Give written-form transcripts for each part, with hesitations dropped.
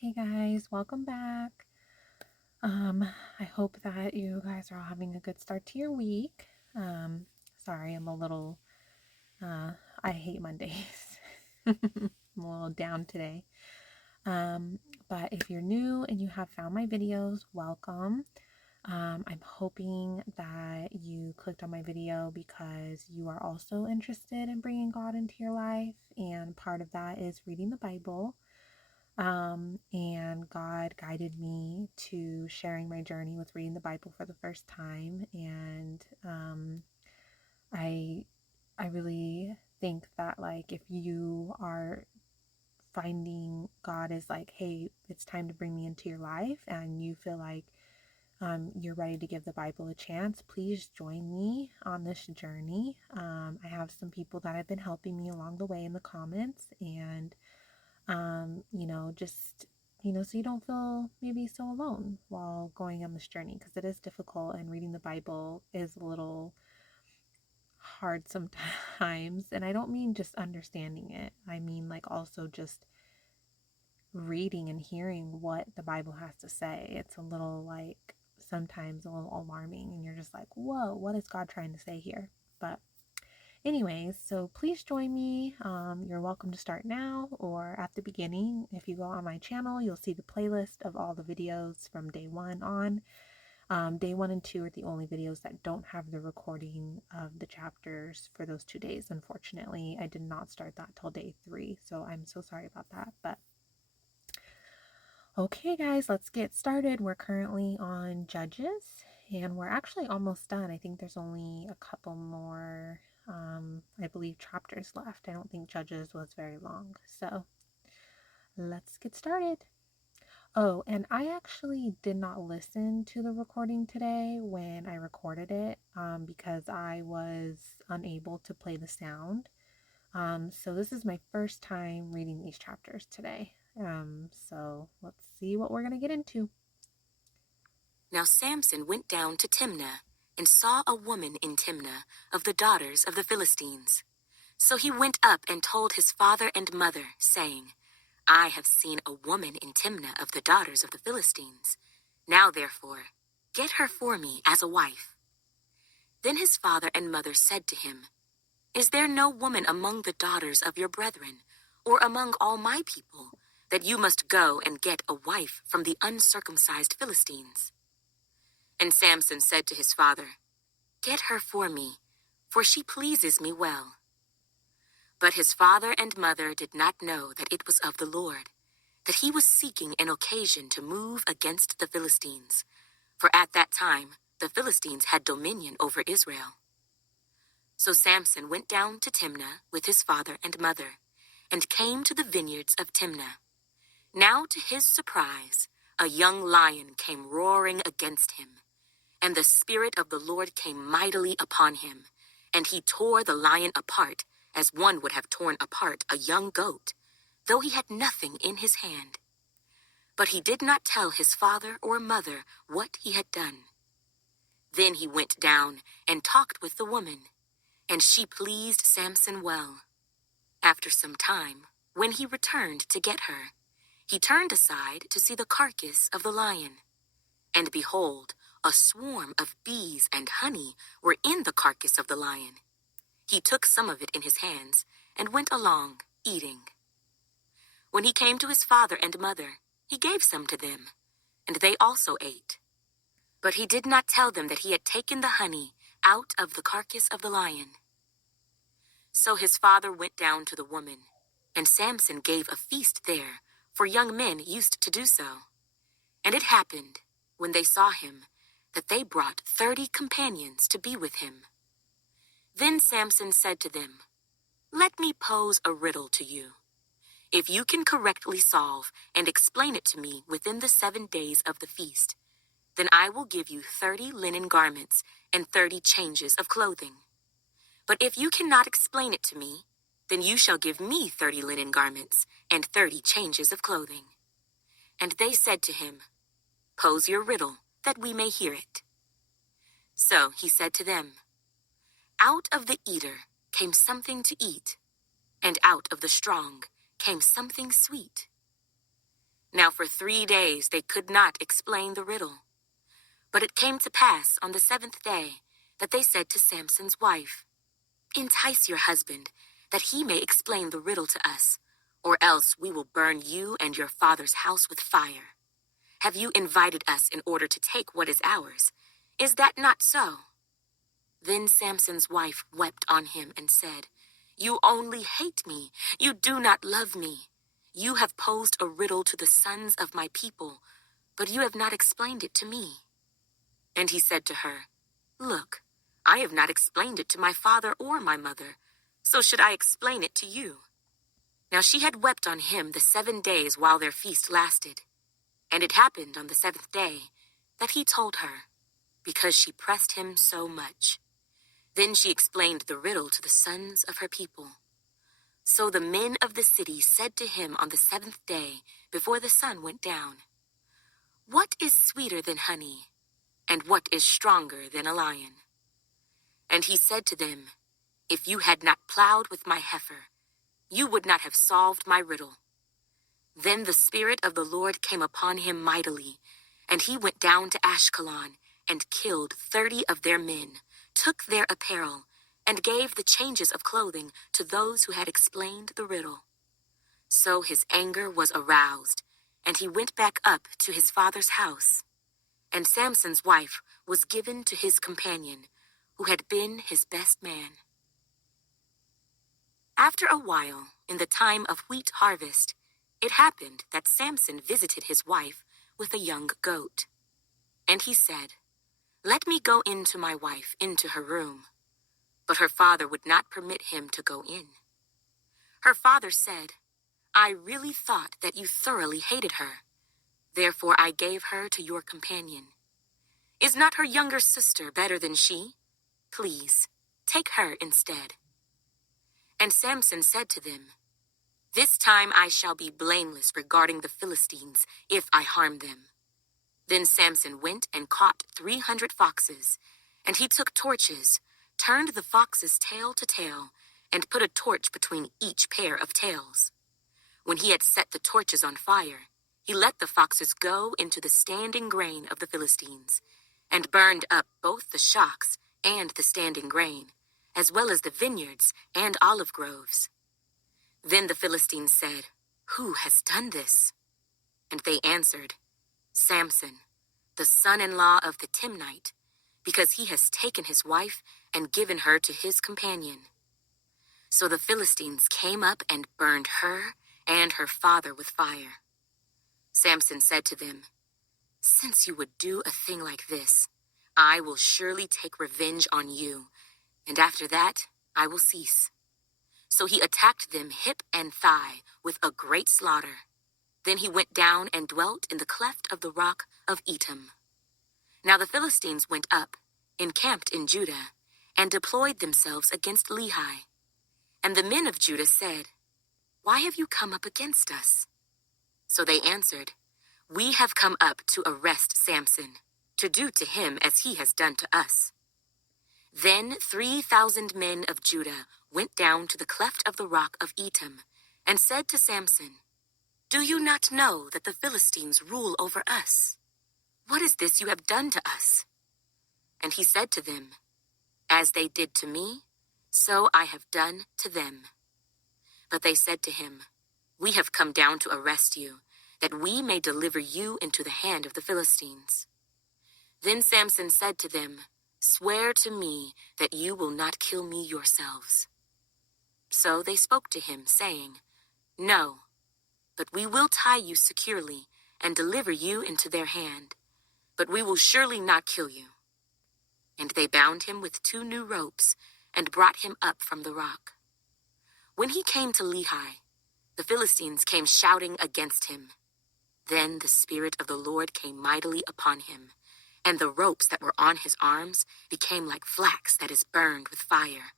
Hey guys, welcome back. I hope that you guys are all having a good start to your week. Sorry, I'm a little I hate Mondays. I'm a little down today. Um, but if you're new and you have found my videos, welcome. I'm hoping that you clicked on my video because you are also interested in bringing God into your life, and part of that is reading the Bible. And God guided me to sharing my journey with reading the Bible for the first time. And I I really think that like if you are finding God is like, hey, it's time to bring me into your life, and you feel like you're ready to give the Bible a chance, please join me on this journey. I have some people that have been helping me along the way in the comments, and just, so you don't feel maybe so alone while going on this journey, because it is difficult and reading the Bible is a little hard sometimes. And I don't mean just understanding it, I mean like also just reading and hearing what the Bible has to say. It's a little like sometimes a little alarming, and you're just like, whoa, what is God trying to say here? But anyways, so please join me. You're welcome to start now or at the beginning. If you go on my channel, you'll see the playlist of all the videos from day 1 on. Day 1 and 2 are the only videos that don't have the recording of the chapters for those 2 days. Unfortunately, I did not start that till day 3, so I'm so sorry about that. But okay, guys, let's get started. We're currently on Judges, and we're actually almost done. I think there's only a couple more, I believe, chapters left. I don't think Judges was very long. So let's get started. Oh, and I actually did not listen to the recording today when I recorded it because I was unable to play the sound. So this is my first time reading these chapters today. So let's see what we're going to get into. Now Samson went down to Timnah, and saw a woman in Timnah of the daughters of the Philistines. So he went up and told his father and mother, saying, I have seen a woman in Timnah of the daughters of the Philistines. Now therefore, get her for me as a wife. Then his father and mother said to him, Is there no woman among the daughters of your brethren, or among all my people, that you must go and get a wife from the uncircumcised Philistines? And Samson said to his father, Get her for me, for she pleases me well. But his father and mother did not know that it was of the Lord, that he was seeking an occasion to move against the Philistines, for at that time the Philistines had dominion over Israel. So Samson went down to Timnah with his father and mother, and came to the vineyards of Timnah. Now to his surprise, a young lion came roaring against him. And the Spirit of the Lord came mightily upon him, and he tore the lion apart, as one would have torn apart a young goat, though he had nothing in his hand. But he did not tell his father or mother what he had done. Then he went down and talked with the woman, and she pleased Samson well. After some time, when he returned to get her, he turned aside to see the carcass of the lion. And behold, a swarm of bees and honey were in the carcass of the lion. He took some of it in his hands, and went along, eating. When he came to his father and mother, he gave some to them, and they also ate. But he did not tell them that he had taken the honey out of the carcass of the lion. So his father went down to the woman, and Samson gave a feast there, for young men used to do so. And it happened, when they saw him, that they brought 30 companions to be with him. Then Samson said to them, Let me pose a riddle to you. If you can correctly solve and explain it to me within the 7 days of the feast, then I will give you 30 linen garments and 30 changes of clothing. But if you cannot explain it to me, then you shall give me 30 linen garments and 30 changes of clothing. And they said to him, Pose your riddle, that we may hear it. So he said to them, Out of the eater came something to eat, and out of the strong came something sweet. Now for 3 days they could not explain the riddle. But it came to pass on the seventh day that they said to Samson's wife, "Entice your husband, that he may explain the riddle to us, or else we will burn you and your father's house with fire. Have you invited us in order to take what is ours? Is that not so?" Then Samson's wife wept on him and said, "You only hate me. You do not love me. You have posed a riddle to the sons of my people, but you have not explained it to me." And he said to her, "Look, I have not explained it to my father or my mother, so should I explain it to you?" Now she had wept on him the 7 days while their feast lasted. And it happened on the seventh day that he told her, because she pressed him so much. Then she explained the riddle to the sons of her people. So the men of the city said to him on the seventh day, before the sun went down, "What is sweeter than honey, and what is stronger than a lion?" And he said to them, "If you had not plowed with my heifer, you would not have solved my riddle." Then the Spirit of the Lord came upon him mightily, and he went down to Ashkelon and killed 30 of their men, took their apparel, and gave the changes of clothing to those who had explained the riddle. So his anger was aroused, and he went back up to his father's house. And Samson's wife was given to his companion, who had been his best man. After a while, in the time of wheat harvest, it happened that Samson visited his wife with a young goat. And he said, "Let me go in to my wife into her room." But her father would not permit him to go in. Her father said, "I really thought that you thoroughly hated her. Therefore I gave her to your companion. Is not her younger sister better than she? Please, take her instead." And Samson said to them, "This time I shall be blameless regarding the Philistines if I harm them." Then Samson went and caught 300 foxes, and he took torches, turned the fox's tail to tail, and put a torch between each pair of tails. When he had set the torches on fire, he let the foxes go into the standing grain of the Philistines, and burned up both the shocks and the standing grain, as well as the vineyards and olive groves. Then the Philistines said, "Who has done this?" And they answered, "Samson, the son-in-law of the Timnite, because he has taken his wife and given her to his companion." So the Philistines came up and burned her and her father with fire. Samson said to them, "Since you would do a thing like this, I will surely take revenge on you, and after that I will cease." So he attacked them hip and thigh with a great slaughter. Then he went down and dwelt in the cleft of the rock of Etam. Now the Philistines went up, encamped in Judah, and deployed themselves against Lehi. And the men of Judah said, "Why have you come up against us?" So they answered, "We have come up to arrest Samson, to do to him as he has done to us." Then 3,000 men of Judah went down to the cleft of the rock of Etam, and said to Samson, "Do you not know that the Philistines rule over us? What is this you have done to us?" And he said to them, "As they did to me, so I have done to them." But they said to him, "We have come down to arrest you, that we may deliver you into the hand of the Philistines." Then Samson said to them, "Swear to me that you will not kill me yourselves." So they spoke to him, saying, "No, but we will tie you securely and deliver you into their hand, but we will surely not kill you." And they bound him with 2 new ropes and brought him up from the rock. When he came to Lehi, the Philistines came shouting against him. Then the Spirit of the Lord came mightily upon him, and the ropes that were on his arms became like flax that is burned with fire,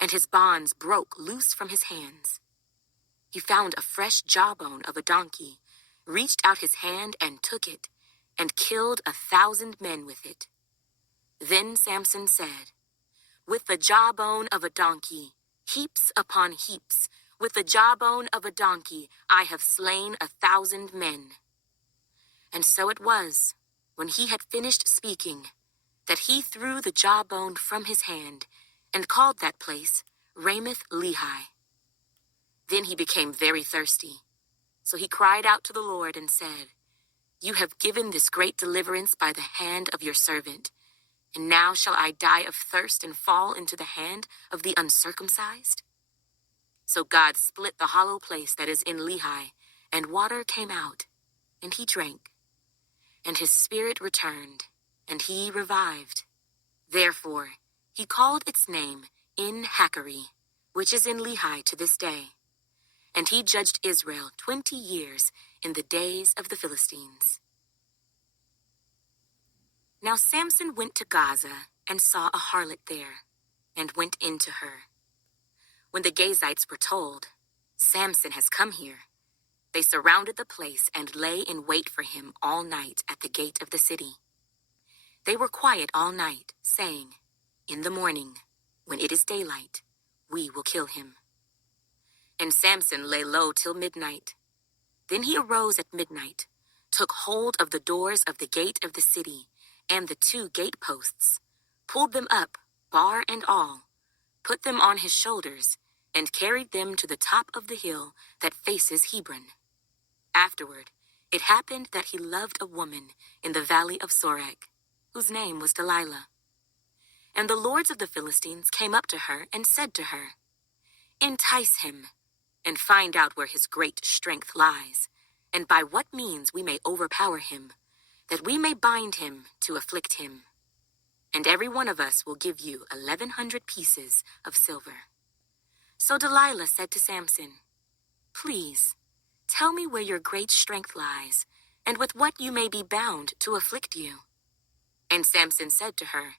and his bonds broke loose from his hands. He found a fresh jawbone of a donkey, reached out his hand and took it, and killed 1,000 men with it. Then Samson said, "With the jawbone of a donkey, heaps upon heaps, with the jawbone of a donkey, I have slain 1,000 men." And so it was, when he had finished speaking, that he threw the jawbone from his hand and called that place Ramoth Lehi. Then he became very thirsty. So he cried out to the Lord and said, "You have given this great deliverance by the hand of your servant, and now shall I die of thirst and fall into the hand of the uncircumcised?" So God split the hollow place that is in Lehi, and water came out, and he drank. And his spirit returned, and he revived. Therefore he called its name En Hakkore, which is in Lehi to this day. And he judged Israel 20 years in the days of the Philistines. Now Samson went to Gaza and saw a harlot there, and went into her. When the Gazites were told, "Samson has come here," they surrounded the place and lay in wait for him all night at the gate of the city. They were quiet all night, saying, "In the morning, when it is daylight, we will kill him." And Samson lay low till midnight. Then he arose at midnight, took hold of the doors of the gate of the city and the 2 gateposts, pulled them up, bar and all, put them on his shoulders, and carried them to the top of the hill that faces Hebron. Afterward, it happened that he loved a woman in the valley of Sorek, whose name was Delilah. And the lords of the Philistines came up to her and said to her, "Entice him, and find out where his great strength lies, and by what means we may overpower him, that we may bind him to afflict him. And every one of us will give you 1,100 pieces of silver." So Delilah said to Samson, "Please, tell me where your great strength lies, and with what you may be bound to afflict you." And Samson said to her,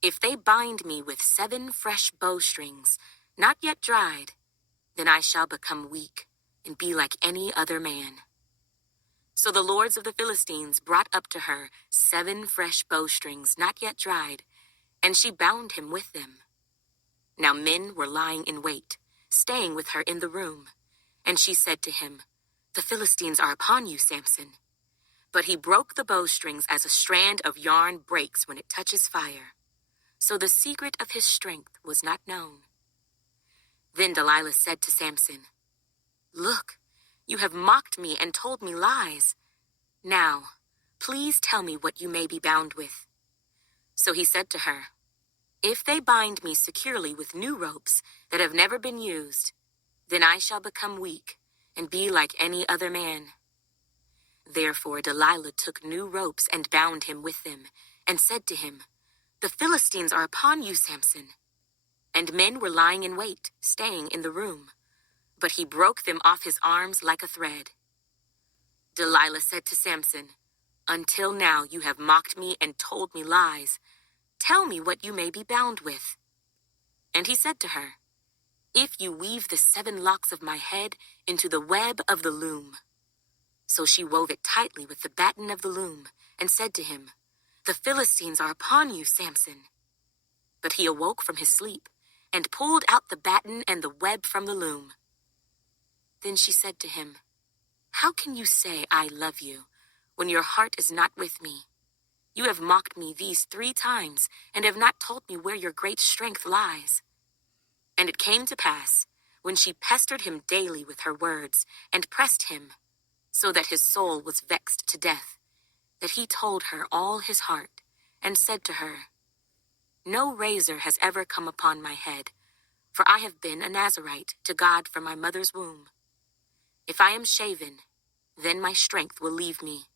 "If they bind me with 7 fresh bowstrings, not yet dried, then I shall become weak and be like any other man." So the lords of the Philistines brought up to her 7 fresh bowstrings, not yet dried, and she bound him with them. Now men were lying in wait, staying with her in the room. And she said to him, "The Philistines are upon you, Samson." But he broke the bowstrings as a strand of yarn breaks when it touches fire. So the secret of his strength was not known. Then Delilah said to Samson, "Look, you have mocked me and told me lies. Now, please tell me what you may be bound with." So he said to her, "If they bind me securely with new ropes that have never been used, then I shall become weak and be like any other man." Therefore Delilah took new ropes and bound him with them, and said to him, "The Philistines are upon you, Samson." And men were lying in wait, staying in the room. But he broke them off his arms like a thread. Delilah said to Samson, "Until now you have mocked me and told me lies. Tell me what you may be bound with." And he said to her, "If you weave the 7 locks of my head into the web of the loom." So she wove it tightly with the batten of the loom, and said to him, "The Philistines are upon you, Samson." But he awoke from his sleep, and pulled out the batten and the web from the loom. Then she said to him, "How can you say I love you, when your heart is not with me? You have mocked me these 3 times, and have not told me where your great strength lies." And it came to pass, when she pestered him daily with her words, and pressed him, so that his soul was vexed to death, that he told her all his heart, and said to her, "No razor has ever come upon my head, for I have been a Nazirite to God from my mother's womb. If I am shaven, then my strength will leave me,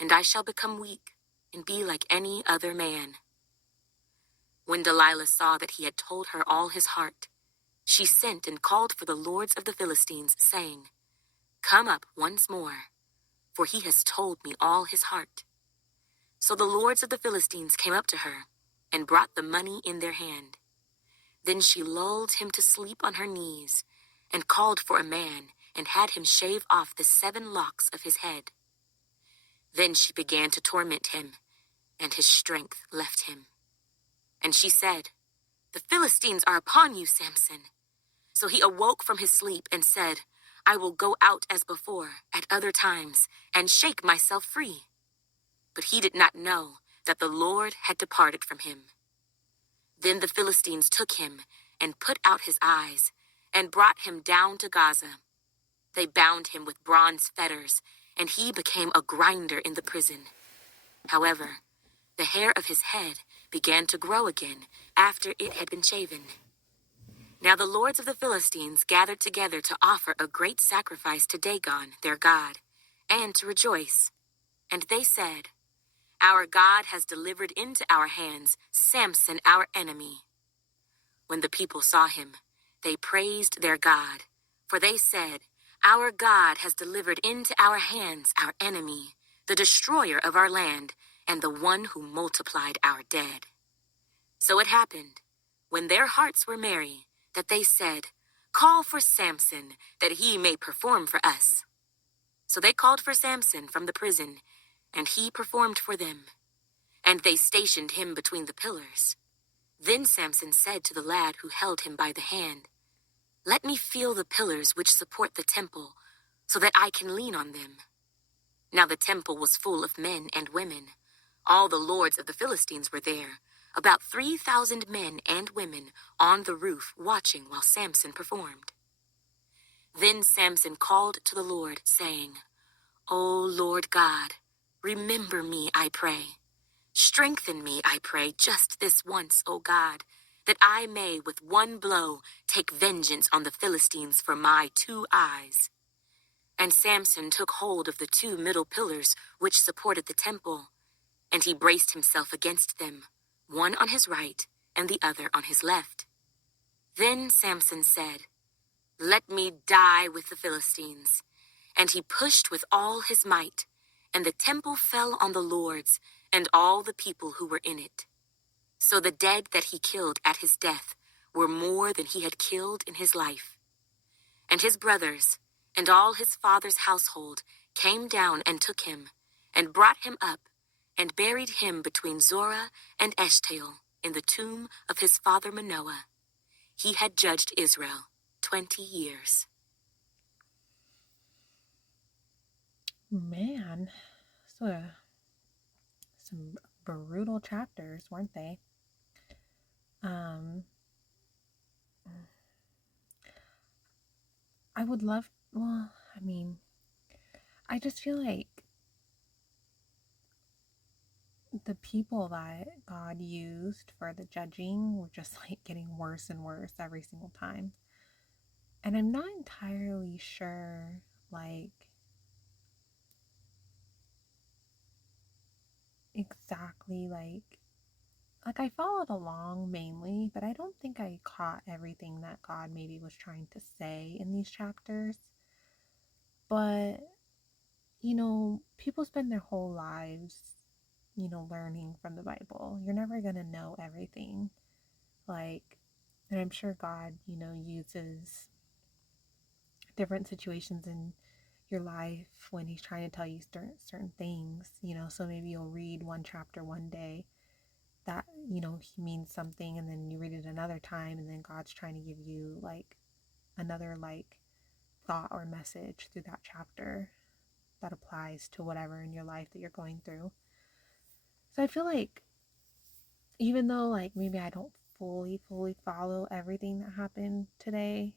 and I shall become weak and be like any other man." When Delilah saw that he had told her all his heart, she sent and called for the lords of the Philistines, saying, "Come up once more, for he has told me all his heart." So the lords of the Philistines came up to her, and brought the money in their hand. Then she lulled him to sleep on her knees, and called for a man, and had him shave off the 7 locks of his head. Then she began to torment him, and his strength left him. And she said, "The Philistines are upon you, Samson." So he awoke from his sleep and said, I will go out as before at other times and shake myself free. But he did not know that the Lord had departed from him. Then the Philistines took him and put out his eyes and brought him down to Gaza. They bound him with bronze fetters, and he became a grinder in the prison. However, the hair of his head began to grow again after it had been shaven. Now the lords of the Philistines gathered together to offer a great sacrifice to Dagon, their god, and to rejoice. And they said, "Our God has delivered into our hands Samson, our enemy." When the people saw him, they praised their God, for they said, "Our God has delivered into our hands our enemy, the destroyer of our land, and the one who multiplied our dead." So it happened, when their hearts were merry, that they said, "Call for Samson, that he may perform for us." So they called for Samson from the prison, and he performed for them. And they stationed him between the pillars. Then Samson said to the lad who held him by the hand, "Let me feel the pillars which support the temple, so that I can lean on them." Now the temple was full of men and women. All the lords of the Philistines were there, about 3,000 men and women on the roof watching while Samson performed. Then Samson called to the Lord, saying, "O Lord God, remember me, I pray. Strengthen me, I pray, just this once, O God, that I may with one blow take vengeance on the Philistines for my 2 eyes." And Samson took hold of the 2 middle pillars which supported the temple, and he braced himself against them, one on his right and the other on his left. Then Samson said, "Let me die with the Philistines." And he pushed with all his might, and the temple fell on the lords and all the people who were in it. So the dead that he killed at his death were more than he had killed in his life. And his brothers and all his father's household came down and took him, and brought him up, and buried him between Zorah and Eshtaol in the tomb of his father Manoah. He had judged Israel 20 years. Man, so some brutal chapters, weren't they? I would love, well, I mean, I just feel like the people that God used for the judging were just like getting worse and worse every single time. And I'm not entirely sure, like, exactly like I followed along mainly, but I don't think I caught everything that God maybe was trying to say in these chapters. But, people spend their whole lives, learning from the Bible. You're never going to know everything. Like, and I'm sure God, uses different situations in your life when he's trying to tell you certain things, so maybe you'll read one chapter one day that, he means something, and then you read it another time, and then God's trying to give you like another like thought or message through that chapter that applies to whatever in your life that you're going through. So I feel like even though like maybe I don't fully follow everything that happened today,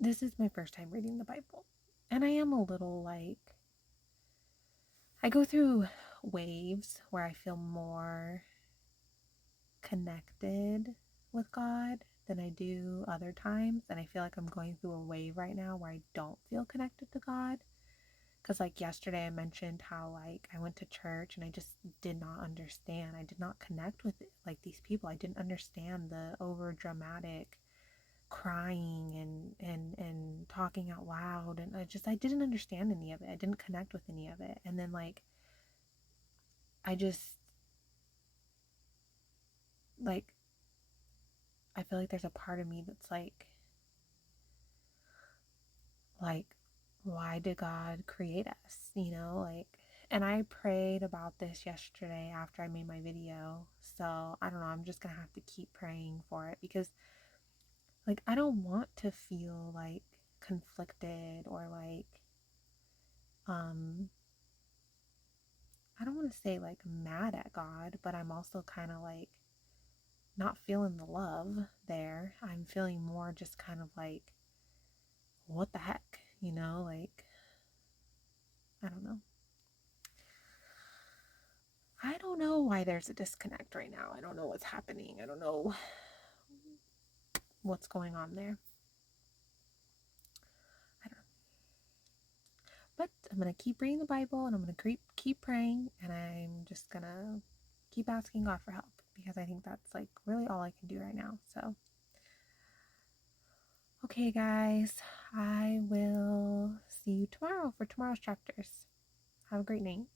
this is my first time reading the Bible, and I am a little like, I go through waves where I feel more connected with God than I do other times, and I feel like I'm going through a wave right now where I don't feel connected to God. Because like yesterday I mentioned how like I went to church and I just did not understand. I did not connect with like these people. I didn't understand the over dramatic crying and talking out loud, and I didn't understand any of it. I didn't connect with any of it. And then like I just like I feel like there's a part of me that's like why did God create us, like, and I prayed about this yesterday after I made my video. So I don't know, I'm just gonna have to keep praying for it, because Like, I don't want to feel like conflicted or like, I don't want to say like mad at God, but I'm also kind of like not feeling the love there. I'm feeling more just kind of like, what the heck, you know? Like, I don't know. I don't know why there's a disconnect right now. I don't know what's happening. I don't know what's going on there. I don't know. But I'm going to keep reading the Bible and I'm going to keep praying and I'm just going to keep asking God for help because I think that's like really all I can do right now. So, okay, guys, I will see you tomorrow for tomorrow's chapters. Have a great night.